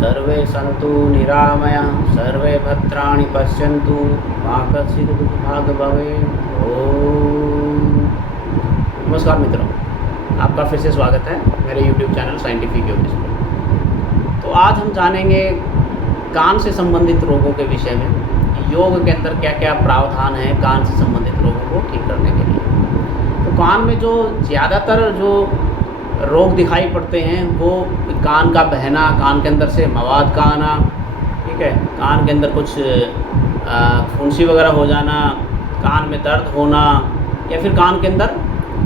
सर्वे सन्तु निरामया सर्वे भद्राणि पश्यन्तु मा कश्चित् दुर्भाग् भवेत्। ओम। नमस्कार मित्रों, आपका फिर से स्वागत है मेरे YouTube चैनल साइंटिफिक योग में। तो आज हम जानेंगे कान से संबंधित रोगों के विषय में, योग के अंदर क्या क्या प्रावधान है कान से संबंधित रोगों को ठीक करने के लिए। तो कान में जो ज़्यादातर जो रोग दिखाई पड़ते हैं वो कान का बहना, कान के अंदर से मवाद का आना, ठीक है, कान के अंदर कुछ फुंसी वगैरह हो जाना, कान में दर्द होना, या फिर कान के अंदर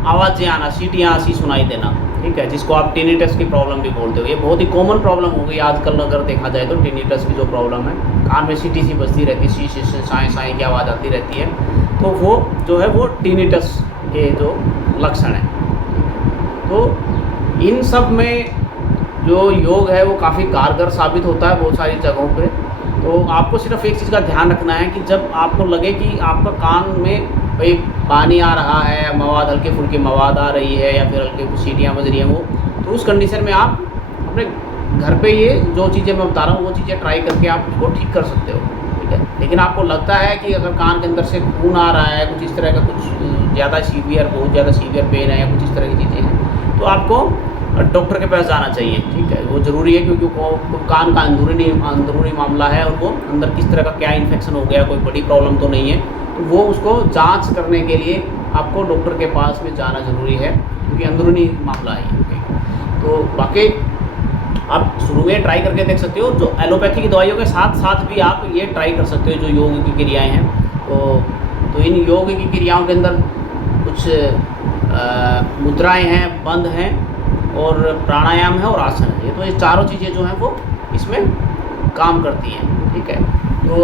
आवाज़ें आना, सीटियाँ सी सुनाई देना, ठीक है, जिसको आप टिनिटस की प्रॉब्लम भी बोलते हो। ये बहुत ही कॉमन प्रॉब्लम हो गई आजकल अगर देखा जाए तो। टिनिटस की जो प्रॉब्लम है, कान में सीटी सी बजती रहती है, शी साएँ साएँ की आवाज़ आती रहती है, तो वो जो है वो टिनिटस के जो लक्षण हैं। तो इन सब में जो योग है वो काफ़ी कारगर साबित होता है बहुत सारी जगहों पे। तो आपको सिर्फ एक चीज़ का ध्यान रखना है कि जब आपको लगे कि आपका कान में भाई पानी आ रहा है, मवाद हल्की फुल्की मवाद आ रही है, या फिर हल्की कुछ सीटियाँ बज रही हैं, तो उस कंडीशन में आप अपने घर पे ये जो चीज़ें मैं बता रहा हूँ वो चीज़ें ट्राई करके आप उसको ठीक कर सकते हो, ठीक है। लेकिन आपको लगता है कि अगर कान के अंदर से खून आ रहा है, कुछ इस तरह का कुछ ज़्यादा सीवियर, बहुत ज़्यादा सीवियर पेन है, या कुछ इस तरह की चीज़ें हैं, तो आपको डॉक्टर के पास जाना चाहिए, ठीक है। वो ज़रूरी है क्योंकि वो कान का अंदरूनी मामला है, और वो अंदर किस तरह का क्या इन्फेक्शन हो गया, कोई बड़ी प्रॉब्लम तो नहीं है, तो वो उसको जांच करने के लिए आपको डॉक्टर के पास में जाना ज़रूरी है, क्योंकि अंदरूनी मामला है ये। तो बाकी आप शुरू में ट्राई करके देख सकते हो, जो एलोपैथी की दवाइयों के साथ साथ भी आप ये ट्राई कर सकते हो जो योग की क्रियाएँ हैं। तो इन योग की क्रियाओं के अंदर कुछ मुद्राएँ हैं, बंध हैं, और प्राणायाम है, और आसन है। तो ये चारों चीज़ें जो हैं वो इसमें काम करती हैं, ठीक है। तो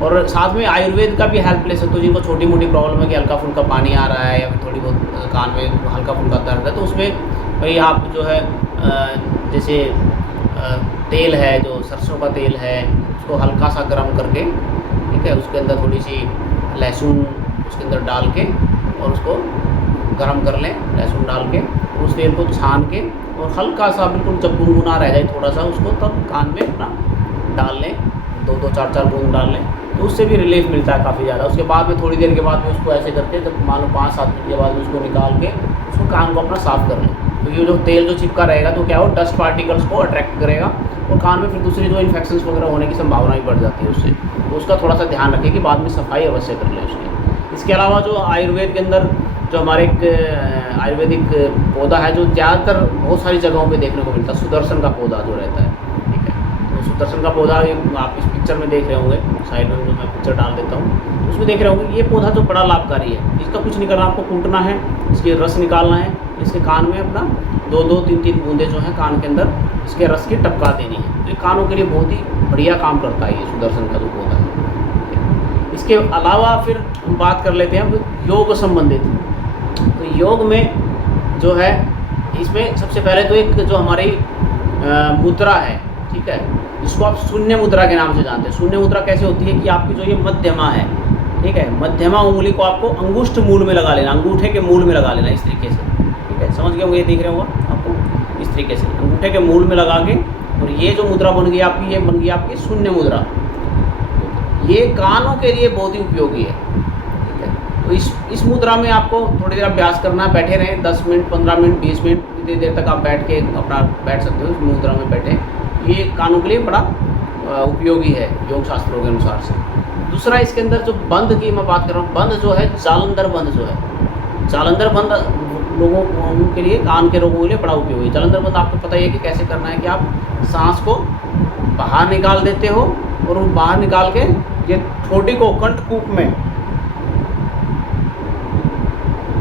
और साथ में आयुर्वेद का भी हेल्प ले सकते हो, जिनको छोटी मोटी प्रॉब्लम है कि हल्का फुल्का पानी आ रहा है, या फिर थोड़ी बहुत कान में हल्का फुल्का दर्द है, तो उसमें भाई आप जो है जैसे तेल है, जो सरसों का तेल है, उसको हल्का सा गर्म करके, ठीक है, उसके अंदर थोड़ी सी लहसुन उसके अंदर डाल के, और उसको गर्म कर लें लहसुन डाल के, उस तेल को छान के, और हल्का सा बिल्कुल जब गुनगुना रह जाए थोड़ा सा, उसको तब कान में अपना डाल लें, 2-2 4-4 बूंद डाल लें, तो उससे भी रिलीफ मिलता है काफ़ी ज़्यादा। उसके बाद में थोड़ी देर के बाद में उसको ऐसे करके, जब मान लो 5-7 मिनट के बाद में उसको निकाल के उसको कान को अपना साफ़ कर लें, तो ये जो तेल जो चिपका रहेगा तो क्या हो, डस्ट पार्टिकल्स को अट्रैक्ट करेगा, और कान में फिर दूसरी जो इन्फेक्शंस वगैरह होने की संभावना भी बढ़ जाती है उससे। तो उसका थोड़ा सा ध्यान रखें कि बाद में सफाई अवश्य कर लें उसकी। इसके अलावा जो आयुर्वेद के अंदर जो हमारे एक आयुर्वेदिक पौधा है, जो ज़्यादातर बहुत सारी जगहों पे देखने को मिलता है, सुदर्शन का पौधा जो रहता है, ठीक है। तो सुदर्शन का पौधा आप इस पिक्चर में देख रहे होंगे, साइड में जो मैं पिक्चर डाल देता हूँ, उसमें देख रहे होंगे, ये पौधा तो बड़ा लाभकारी है। इसका कुछ नहीं करना, आपको कूटना है, इसके रस निकालना है, इसके कान में अपना 2-2 3-3 बूंदे जो हैं कान के अंदर इसके रस की टपका देनी है। तो ये कानों के लिए बहुत ही बढ़िया काम करता है ये सुदर्शन का जो पौधा है। इसके अलावा फिर हम बात कर लेते हैं योग संबंधित। तो योग में जो है, इसमें सबसे पहले तो एक जो हमारी मुद्रा है, ठीक है, जिसको आप शून्य मुद्रा के नाम से जानते हैं। शून्य मुद्रा कैसे होती है कि आपकी जो ये मध्यमा है, ठीक है, मध्यमा उंगली को आपको अंगुष्ठ मूल में लगा लेना, अंगूठे के मूल में लगा लेना, इस तरीके से, ठीक है, समझ गए होंगे, ये दिख रहे होगा आपको, इस तरीके से अंगूठे के मूल में लगा के, और ये जो मुद्रा बन गई आपकी, ये बन गई आपकी शून्य मुद्रा। ये कानों के लिए बहुत ही उपयोगी है, ठीक है। तो इस मुद्रा में आपको थोड़ी देर अभ्यास करना है, बैठे रहें 10 मिनट 15 मिनट 20 मिनट, इतनी देर तक आप बैठ के अपना बैठ सकते हो इस मुद्रा में बैठे। ये कानों के लिए बड़ा उपयोगी है योग शास्त्रों के अनुसार से। दूसरा, इसके अंदर जो बंध की मैं बात कर रहा हूँ, बंध जो है, जालंधर बंध जो है, जालंधर बंध लोगों के लिए, कान के रोगों के लिए बड़ा उपयोगी है। जालंधर बंध आपको पता ही है कि कैसे करना है, कि आप सांस को बाहर निकाल देते हो, और वो बाहर निकाल के ये ठोड़ी को कंठकूप में,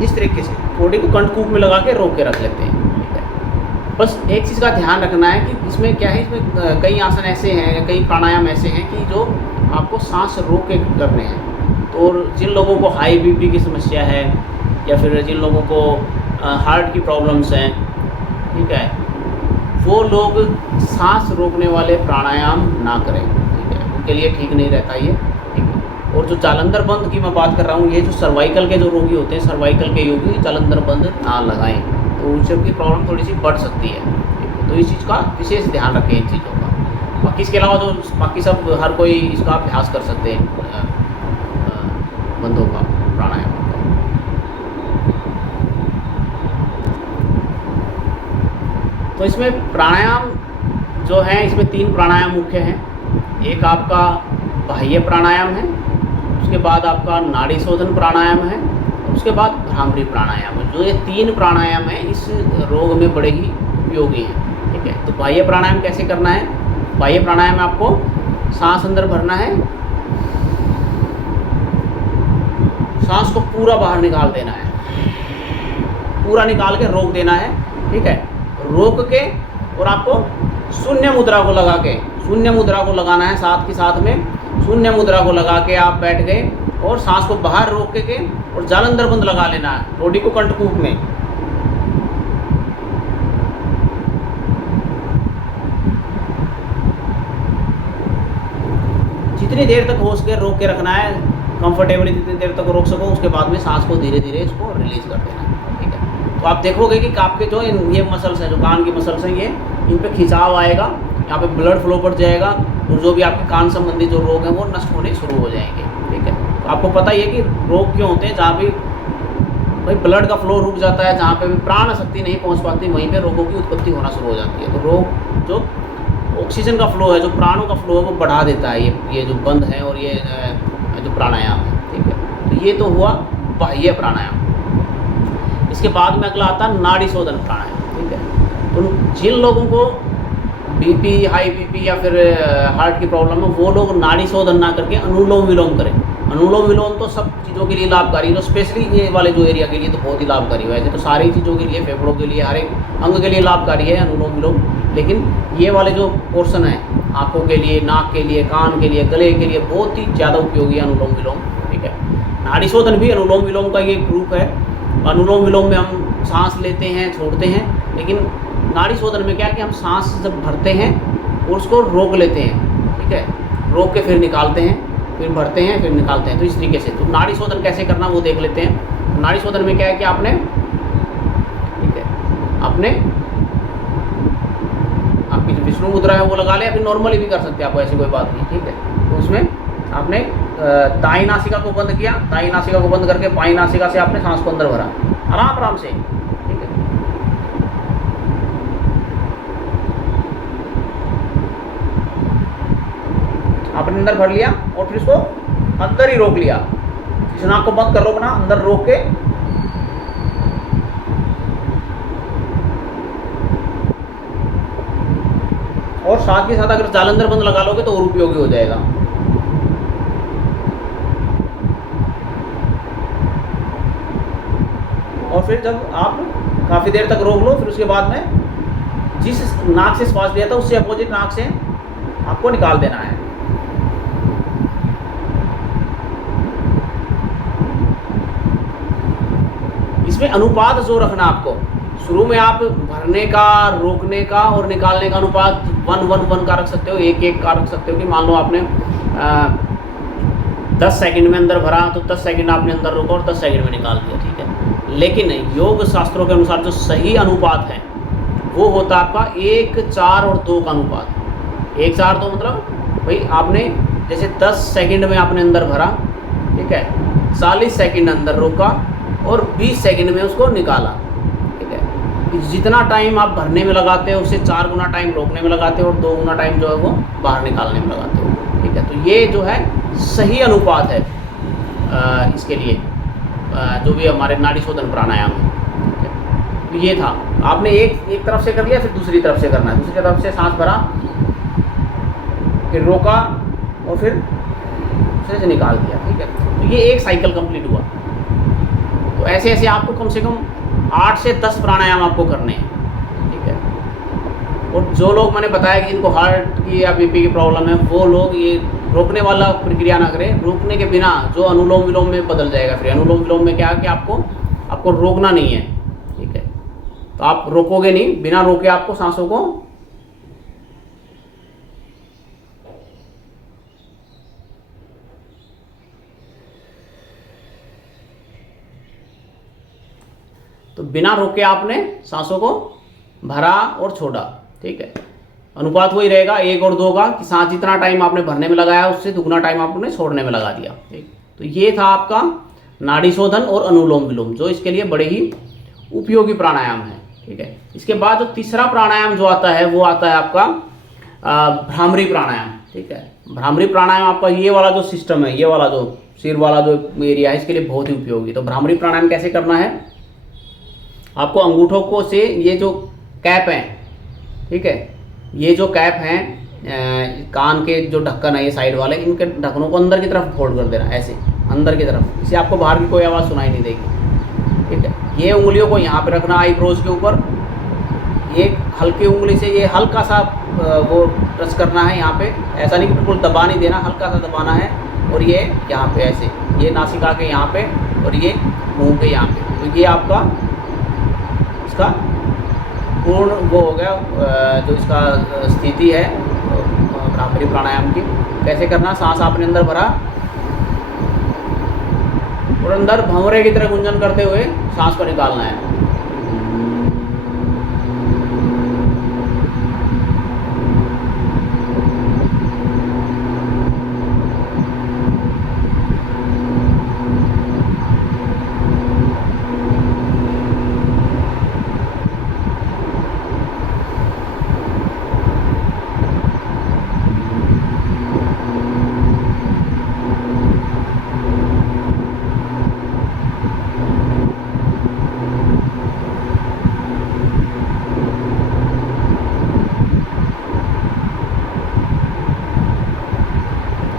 इस तरीके से ठोड़ी को कंठकूप में लगा के रोक के रख लेते हैं, ठीक है। बस एक चीज़ का ध्यान रखना है कि इसमें क्या है, इसमें कई आसन ऐसे हैं, कई प्राणायाम ऐसे हैं कि जो आपको सांस रोक के करने हैं। तो जिन लोगों को हाई बीपी की समस्या है, या फिर जिन लोगों को हार्ट की प्रॉब्लम्स हैं, ठीक है, वो लोग सांस रोकने वाले प्राणायाम ना करें, ठीक है, उनके लिए ठीक नहीं रहता ये, ठीक है। और जो जालंधर बंध की मैं बात कर रहा हूँ, ये जो सर्वाइकल के जो रोगी होते हैं, सर्वाइकल के योगी जालंधर बंध ना लगाएं, तो उनसे उनकी प्रॉब्लम थोड़ी सी बढ़ सकती है, ठीक है। तो इस चीज़ का विशेष ध्यान रखें इन चीज़ों का। बाकी इसके अलावा जो बाकी सब हर कोई इसका अभ्यास कर सकते हैं, बंधों का प्राणायाम का। तो इसमें प्राणायाम जो है, इसमें 3 प्राणायाम मुख्य हैं। एक आपका बाह्य प्राणायाम है, उसके बाद आपका नाड़ी शोधन प्राणायाम है, उसके बाद भ्रामरी प्राणायाम है। जो ये 3 प्राणायाम हैं इस रोग में बड़े ही उपयोगी हैं, ठीक है। तो बाह्य प्राणायाम कैसे करना है? बाह्य प्राणायाम में आपको सांस अंदर भरना है, सांस को पूरा बाहर निकाल देना है, पूरा निकाल के रोक देना है, ठीक है। रोक के और आपको शून्य मुद्रा को लगा के, शून्य मुद्रा को लगाना है, साथ के साथ में शून्य मुद्रा को लगा के आप बैठ गए और सांस को बाहर रोक के और जालंधर बंद लगा लेना है बॉडी को कंठकूप में। जितनी देर तक हो सके रोक के रखना है, कंफर्टेबली जितनी देर तक रोक सको, उसके बाद में सांस को धीरे धीरे इसको रिलीज कर देना है, ठीक है। तो आप देखोगे कि आपके जो ये मसल्स हैं, जो कान की मसल्स हैं, ये इन पे खिंचाव आएगा, यहाँ पे ब्लड फ्लो बढ़ जाएगा और जो भी आपके कान संबंधी जो रोग हैं वो नष्ट होने शुरू हो जाएंगे, ठीक है। तो आपको पता ही है कि रोग क्यों होते हैं, जहाँ भी भाई ब्लड का फ्लो रुक जाता है, जहाँ पे भी प्राण शक्ति नहीं पहुँच पाती, वहीं पे रोगों की उत्पत्ति होना शुरू हो जाती है। तो रोग जो ऑक्सीजन का फ्लो है, जो प्राणों का फ्लो है, वो बढ़ा देता है ये जो बंद है और ये जो प्राणायाम है, ठीक है। तो ये तो हुआ बाह्य प्राणायाम। इसके बाद में अगला आता है नाड़ी शोधन प्राणायाम, ठीक है। तो जिन लोगों को बीपी, हाई बीपी या फिर हार्ट की प्रॉब्लम है, वो लोग नाड़ी शोधन ना करके अनुलोम विलोम करें। अनुलोम विलोम तो सब चीज़ों के लिए लाभकारी है, तो स्पेशली ये वाले जो एरिया के लिए तो बहुत ही लाभकारी है। वैसे तो सारी चीज़ों के लिए, फेफड़ों के लिए, हर एक अंग के लिए लाभकारी है अनुलोम विलोम, लेकिन ये वाले जो पोर्शन है, आँखों के लिए, नाक के लिए, कान के लिए, गले के लिए बहुत ही ज़्यादा उपयोगी है अनुलोम विलोम, ठीक है। नाड़ी शोधन भी अनुलोम विलोम का ये ग्रुप है। अनुलोम विलोम में हम सांस लेते हैं, छोड़ते हैं, लेकिन नाड़ी शोधन में क्या है कि हम सांस जब भरते हैं और उसको रोक लेते हैं, ठीक है, रोक के फिर निकालते हैं, फिर भरते हैं, फिर निकालते हैं। तो इस तरीके से तो नाड़ी शोधन कैसे करना वो देख लेते हैं। नाड़ी शोधन में क्या है कि आपने, ठीक है, आपने आपकी जो विष्णु मुद्रा है वो लगा ले, फिर नॉर्मली भी कर सकते हैं आप, ऐसी कोई बात नहीं, ठीक है। तो उसमें आपने दाई नासिका को बंद किया, दाई नासिका को बंद करके बाई नासिका से आपने सांस को अंदर भरा, आराम आराम से, ठीक है। आपने अंदर भर लिया और फिर इसको अंदर ही रोक लिया, इस नाक को बंद कर लो अपना, अंदर रोक के और साथ के साथ अगर जालंधर बंद लगा लोगे तो और उपयोगी हो जाएगा। और फिर जब आप काफ़ी देर तक रोक लो, फिर उसके बाद में जिस नाक से श्वास लिया था उससे अपोजिट नाक से आपको निकाल देना है। इसमें अनुपात जो रखना आपको, शुरू में आप भरने का, रोकने का और निकालने का अनुपात 1-1-1 का रख सकते हो, 1-1 का रख सकते हो। कि मान लो आपने 10 सेकंड में अंदर भरा तो 10 सेकंड आपने अंदर रोका और 10 सेकंड में निकाल दिया, ठीक है। लेकिन योग शास्त्रों के अनुसार जो सही अनुपात है वो होता है आपका 1-4 और 2 का अनुपात। 1-4-2 मतलब भाई आपने जैसे 10 सेकंड में आपने अंदर भरा, ठीक है, 40 सेकंड अंदर रोका और 20 सेकंड में उसको निकाला, ठीक है। जितना टाइम आप भरने में लगाते हो उससे 4 गुना टाइम रोकने में लगाते हो और 2 गुना टाइम जो है वो बाहर निकालने में लगाते हो, ठीक है। तो ये जो है सही अनुपात है इसके लिए, जो भी हमारे नाड़ी शोधन प्राणायाम है, ठीक है। तो ये था, आपने एक तरफ से कर लिया, फिर दूसरी तरफ से करना है, दूसरी तरफ से सांस भरा, फिर रोका और फिर दूसरे से निकाल दिया, ठीक है। तो ये एक साइकिल कंप्लीट हुआ। तो ऐसे ऐसे आपको कम से कम 8 से 10 प्राणायाम आपको करने हैं, ठीक है। और जो लोग मैंने बताया कि इनको हार्ट की या बीपी की प्रॉब्लम है, वो लोग ये रोकने वाला प्रक्रिया ना करें, रोकने के बिना जो अनुलोम विलोम में बदल जाएगा। फिर अनुलोम विलोम में क्या है कि आपको रोकना नहीं है, ठीक है। तो आप रोकोगे नहीं, बिना रोके आपको सांसों को तो बिना रोके आपने सांसों को भरा और छोड़ा, ठीक है। अनुपात वही रहेगा 1 और 2 का, कि सांस जितना टाइम आपने भरने में लगाया उससे दुगना टाइम आपने छोड़ने में लगा दिया। ठीक, तो ये था आपका नाड़ी शोधन और अनुलोम विलोम, जो इसके लिए बड़े ही उपयोगी प्राणायाम है। ठीक है, इसके बाद जो तीसरा प्राणायाम जो आता है वो आता है आपका भ्रामरी प्राणायाम। ठीक है, भ्रामरी प्राणायाम आपका ये वाला जो सिस्टम है, ये वाला जो सिर वाला जो एरिया है, इसके लिए बहुत ही उपयोगी। तो भ्रामरी प्राणायाम कैसे करना है, आपको अंगूठों को से ये जो कैप है, ठीक है, ये जो कैप हैं कान के जो ढक्कन है ये साइड वाले, इनके ढक्कनों को अंदर की तरफ फोल्ड कर देना, ऐसे अंदर की तरफ, इससे आपको बाहर की कोई आवाज़ सुनाई नहीं देगी। ठीक है, ये उंगलियों को यहाँ पे रखना आईब्रोज के ऊपर, ये हल्की उंगली से ये हल्का सा वो टच करना है यहाँ पे, ऐसा नहीं कि बिल्कुल दबा नहीं देना, हल्का सा दबाना है। और ये यहाँ पे ऐसे, ये नासिका के यहाँ पे और ये मुंह के यहाँ पे। तो ये आपका इसका पूर्ण वो हो गया जो इसका स्थिति है भ्रामरी प्राणायाम की। कैसे करना, सांस आपने अंदर भरा और अंदर भंवरे की तरह गुंजन करते हुए सांस को निकालना है।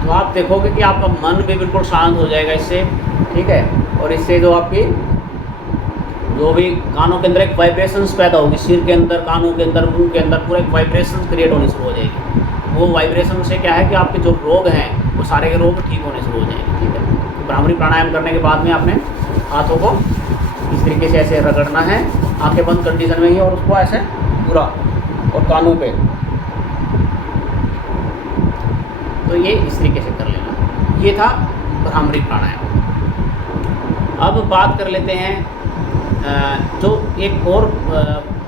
तो आप देखोगे कि आपका मन भी बिल्कुल शांत हो जाएगा इससे। ठीक है, और इससे जो आपकी जो भी कानों के अंदर एक वाइब्रेशंस पैदा होगी, सिर के अंदर, कानों के अंदर, मुंह के अंदर पूरा एक वाइब्रेशन क्रिएट होनी शुरू हो जाएगी। वो वाइब्रेशन से क्या है कि आपके जो रोग हैं वो सारे के रोग ठीक होने शुरू हो जाएंगे। ठीक है, तो भ्रामरी प्राणायाम करने के बाद में आपने हाथों को इस तरीके से ऐसे रगड़ना है, आंखें बंद कंडीशन में ही, और उसको ऐसे पूरा, और कानों पे, तो ये इस तरीके से कर लेना। ये था भ्रामरी प्राणायाम। अब बात कर लेते हैं जो एक और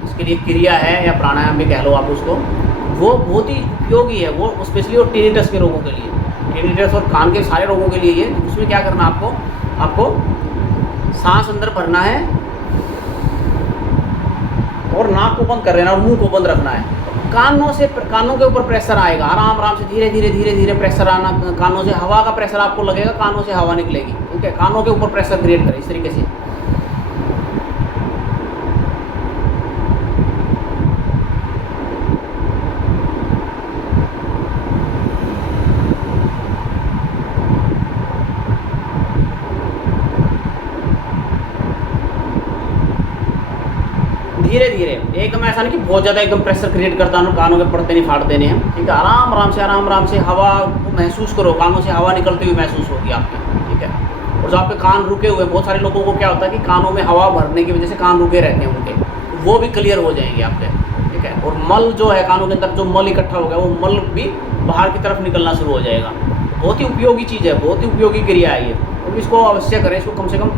इसके लिए क्रिया है या प्राणायाम भी कह लो आप उसको, वो बहुत ही उपयोगी है, वो स्पेशली और टिनिटस के रोगों के लिए, टिनिटस और कान के सारे रोगों के लिए ये। उसमें क्या करना आपको सांस अंदर भरना है और नाक को बंद कर लेना और मुंह को बंद रखना है। कानों के ऊपर प्रेशर आएगा, आराम आराम से धीरे धीरे प्रेशर आना, कानों से हवा का प्रेशर आपको लगेगा, कानों से हवा निकलेगी। ठीक है, कानों के ऊपर प्रेशर क्रिएट करें इस तरीके से। धीरे धीरे, एकदम ऐसा नहीं कि बहुत ज़्यादा एकदम प्रेशर क्रिएट करता हूँ, कानों के पर्दे नहीं फाड़ देने हैं। ठीक है, आराम आराम से हवा को महसूस करो, कानों से हवा निकलती हुई महसूस होगी आपके। ठीक है, और जो आपके कान रुके हुए, बहुत सारे लोगों को क्या होता है कि कानों में हवा भरने की वजह से कान रुके रहते हैं उनके, वो भी क्लियर हो जाएंगे आपके। ठीक है, और मल जो है कानों के अंदर जो मल इकट्ठा हो गया, वो मल भी बाहर की तरफ निकलना शुरू हो जाएगा। बहुत ही उपयोगी चीज़ है, बहुत ही उपयोगी क्रिया है ये, तो इसको अवश्य करें। इसको कम से कम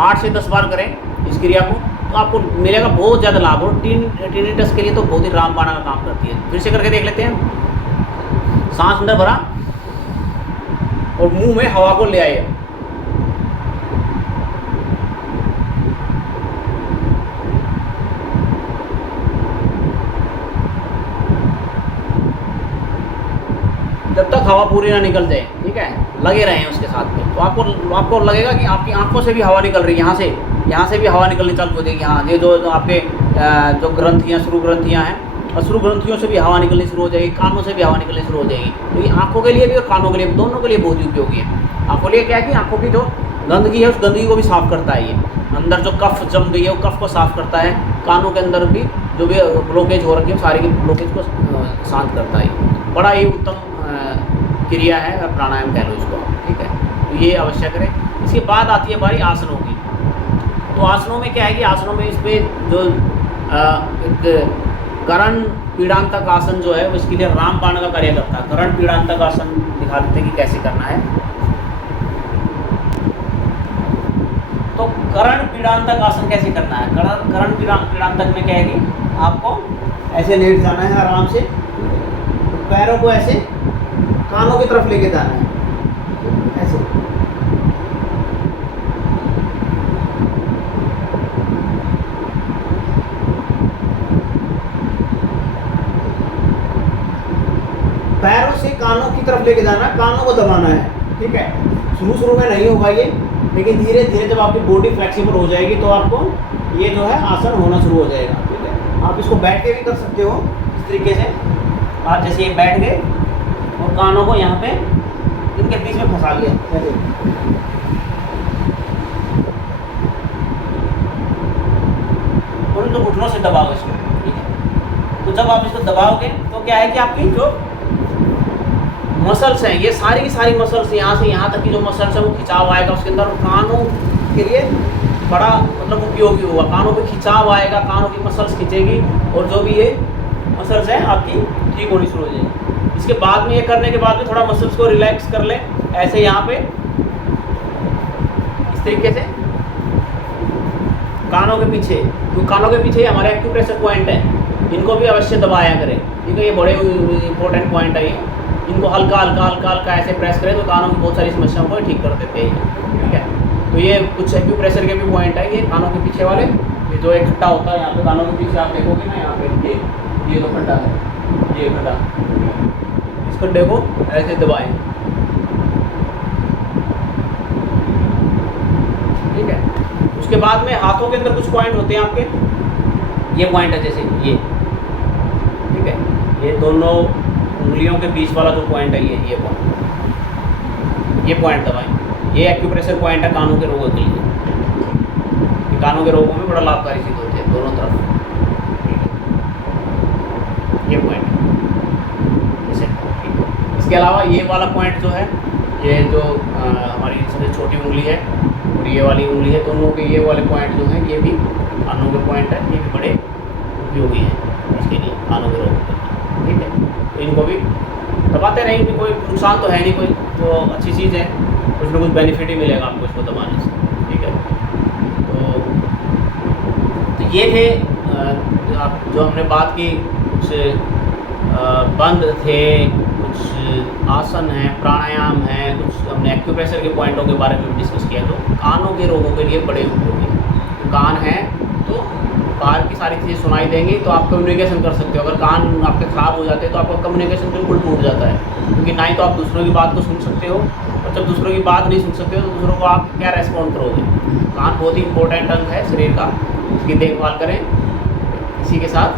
8 से 10 बार करें इस क्रिया को, तो आपको मिलेगा बहुत ज़्यादा लाभ। और टिनिटस के लिए तो बहुत ही रामबाण का काम करती है। फिर से करके देख लेते हैं। सांस अंदर भरा और मुंह में हवा को ले आए, जब तक हवा पूरी ना निकल जाए। ठीक है, लगे रहें उसके साथ में, तो आपको लगेगा कि आपकी आंखों से भी हवा निकल रही है, यहाँ से भी हवा निकलनी चालू हो जाएगी। हाँ, ये जो आपके जो ग्रंथियाँ, श्रू ग्रंथियाँ हैं, और श्रू ग्रंथियों से भी हवा निकलनी शुरू हो जाएगी, कानों से भी हवा निकलनी शुरू हो जाएगी। तो ये आंखों के लिए भी और कानों के लिए, दोनों के लिए बहुत ही उपयोगी है। आंखों के लिए क्या है कि आंखों की जो गंदगी है उस गंदगी को भी साफ़ करता है ये, अंदर जो कफ जम गई है वो कफ को साफ़ करता है। कानों के अंदर भी जो भी ब्लॉकेज हो रखी है सारी की ब्लॉकेज को शांत करता है। बड़ा ही उत्तम क्रिया है, प्राणायाम कह लो इसको। ठीक है, तो ये अवश्य करें। इसके बाद आती है बारी आसनों की। तो आसनों में क्या है कि आसनों में इस पर जो एक करण पीड़ांतक आसन जो है वो इसके लिए रामबाण का कार्य करता है। करण पीड़ांतक आसन दिखा देते हैं कि कैसे करना है। तो करण पीड़ांतक आसन कैसे करना है, करण पीड़ांतक में क्या है कि आपको ऐसे लेट जाना है आराम से, पैरों को ऐसे कानों की तरफ लेके जाना है, ऐसे। पैरों से कानों की तरफ लेके जाना, कानों को दबाना है, ठीक है। शुरू में नहीं होगा ये, लेकिन धीरे धीरे जब आपकी बॉडी फ्लेक्सिबल हो जाएगी तो आपको ये जो है आसन होना शुरू हो जाएगा, ठीक है। आप इसको बैठ के भी कर सकते हो इस तरीके से। आप जैसे ये बैठ गए और कानों को यहाँ पे इनके बीच में फंसा लिया ऐसे, और इनको घुटनों से दबाओ इसको, ठीक है। तो जब आप इसको दबाओगे तो क्या है कि आपकी जो मसल्स हैं, ये सारी की सारी मसल्स यहाँ से यहाँ तक की जो मसल्स है वो खिंचाव आएगा उसके अंदर, कानों के लिए बड़ा मतलब उपयोगी होगा। कानों पे खिंचाव आएगा, कानों की मसल्स खिंचेगी और जो भी ये मसल्स हैं आपकी ठीक होनी शुरू हो जाएगी। इसके बाद में ये करने के बाद में थोड़ा मसल्स को रिलैक्स कर लें, ऐसे यहाँ पे इस तरीके से कानों के पीछे, तो कानों के पीछे हमारे एक्यूप्रेशर पॉइंट है, इनको भी अवश्य दबाया करें, ठीक है। ये बड़े इंपॉर्टेंट पॉइंट है ये, इनको हल्का हल्का हल्का हल्का ऐसे प्रेस करें तो कानों की बहुत सारी समस्याओं को ठीक कर देते हैं, ठीक है। तो ये कुछ एक्यूप्रेशर के भी पॉइंट है, ये कानों के पीछे वाले, ये जो एक खड्डा होता है यहाँ पे कानों के पीछे, आप देखोगे ना यहाँ पे ये तो खड्डा है, ये खड्डा, इस खड्डे को ऐसे दबाएं, ठीक है। उसके बाद में हाथों के अंदर कुछ पॉइंट होते हैं आपके, ये पॉइंट है जैसे ये, ठीक है। ये दोनों उंगलियों के बीच वाला जो पॉइंट है ये पॉइंट दबाएं। ये एक्यूप्रेशर पॉइंट है कानों के रोगों के लिए, ये कानों के रोगों में बड़ा लाभकारी सिद्ध होते हैं दोनों तरफ, ये पॉइंट जैसे। इसके अलावा ये वाला पॉइंट जो है, ये जो हमारी सबसे छोटी उंगली है और ये वाली उंगली है, दोनों के ये वाले पॉइंट जो हैं ये भी कानों के पॉइंट है, ये भी बड़े उपयोगी हैं इसके लिए, कानों के रोगों के लिए, ठीक है। तो इनको भी दबाते रहें, कोई नुकसान तो है नहीं, कोई तो अच्छी चीज़ है, कुछ ना कुछ बेनिफिट ही मिलेगा आपको इसको दबाने से, ठीक है। तो ये थे जो हमने बात की, कुछ बंद थे, कुछ आसन हैं, प्राणायाम हैं, कुछ हमने एक्यूप्रेशर के पॉइंटों के बारे में भी डिस्कस किया जो कानों के रोगों के लिए बड़े उपयोगी हैं। तो कान हैं तो बाहर की सारी चीज़ें सुनाई देंगी, तो आप कम्युनिकेशन कर सकते हो। अगर कान आपके ख़राब हो जाते हैं तो आपका कम्युनिकेशन बिल्कुल टूट जाता है, क्योंकि ना ही तो आप दूसरों की बात को सुन सकते हो, और जब दूसरों की बात नहीं सुन सकते हो तो दूसरों को आप क्या रेस्पॉन्ड करोगे। कान बहुत ही इंपॉर्टेंट अंग है शरीर का, इसकी देखभाल करें। इसी के साथ